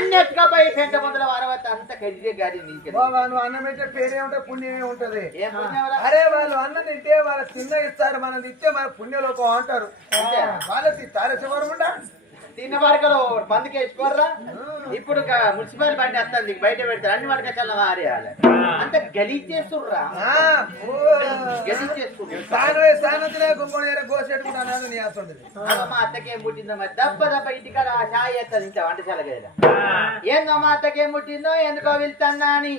అన్నట్టుగా పోయి పెంట పొందల వారవత అంత కడిగే గాడి నీకు వాళ్ళు అన్నం అయితే పేరే ఉంటే పుణ్యమే ఉంటది. ఏం పుణ్యమరా? అరే వాళ్ళు అన్నం తింటే వాళ్ళ తిన్న ఇస్తారు, మనం తింటే మన పుణ్యలోకం అంటారు. వాళ్ళకి ఇస్తారు చివరముండా తిన్న వరకలు పందుకే వేసుకోర్రా. ఇప్పుడు మున్సిపల్ బండి వస్తుంది బయట పెడతారు, అన్ని వరకు చాలా మారేయాలి. అంత గలీజ్ చేస్తుర్రా, గలీజ్ చేస్తున్నారు. గోసేట్టుకుంటాను నీ అసలు మా అత్తకేం పుట్టిందో మరి దెబ్బ దెబ్బ ఇంటికాడ చాయ్ చేస్తుంది ఇంత వంటశాల గదిలో. ఏందో మా అత్తకేం పుట్టిందో ఎందుకో వెళ్తాన్నా అని